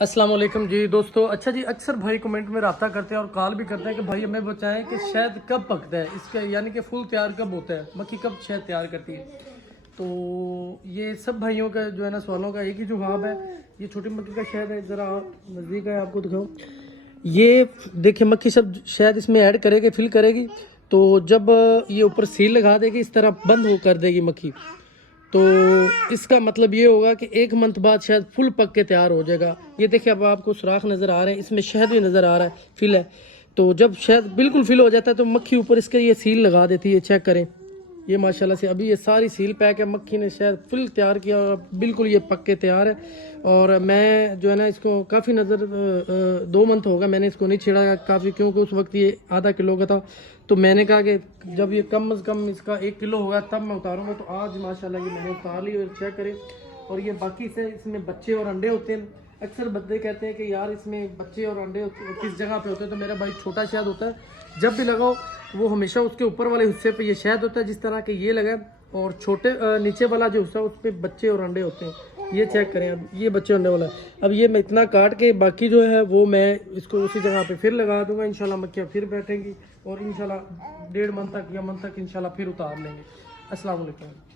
अस्सलाम वालेकुम जी दोस्तों। अच्छा जी, अक्सर भाई कमेंट में रब्ता करते हैं और कॉल भी करते हैं कि भाई हमें बताएं कि शहद कब पकता है, इसका यानी कि फुल तैयार कब होता है, मक्खी कब शहद तैयार करती है। तो ये सब भाइयों का जो है ना सवालों का एक ही जवाब है। ये छोटी मक्खी का शहद है, ज़रा नज़दीक है आपको दिखाओ। ये देखिए मक्खी सब शहद इसमें ऐड करेगी, फिल करेगी। तो जब ये ऊपर सील लगा देगी, इस तरह बंद हो कर देगी मक्खी, तो इसका मतलब ये होगा कि एक मंथ बाद शहद फुल पक के तैयार हो जाएगा। ये देखिए अब आपको सुराख नज़र आ रहे हैं, इसमें शहद भी नज़र आ रहा है, फिल है। तो जब शहद बिल्कुल फिल हो जाता है तो मक्खी ऊपर इसके ये सील लगा देती है। चेक करें, ये माशाल्लाह से अभी ये सारी सील पैक है, मक्खी ने शहद फुल तैयार किया और बिल्कुल ये पक के तैयार है। और मैं जो है ना इसको काफ़ी 2 मंथ होगा मैंने इसको नहीं छेड़ा काफ़ी, क्योंकि उस वक्त ये आधा किलो का था। तो मैंने कहा कि जब ये कम से कम इसका 1 किलो होगा तब मैं उतारूंगा। तो आज माशाल्लाह ये मैंने उतार ली और चेक करें। और ये बाकी से इसमें बच्चे और अंडे होते हैं। अक्सर बंदे कहते हैं कि यार इसमें बच्चे और अंडे किस जगह पे होते हैं, तो मेरा भाई छोटा शहद होता है, जब भी लगाओ वो हमेशा उसके ऊपर वाले हिस्से पे ये शहद होता है, जिस तरह के ये लगा। और छोटे नीचे वाला जो हिस्सा उस पर बच्चे और अंडे होते हैं। ये चेक करें, अब ये बच्चे अंडे वाला। अब ये मैं इतना काट के बाकी जो है वो मैं इसको उसी जगह पे फिर लगा दूंगा। इंशाल्लाह मक्खियाँ फिर बैठेंगी और इंशाल्लाह 1.5 मंथ तक या मंथ तक इंशाल्लाह फिर उतार लेंगे। अस्सलाम वालेकुम।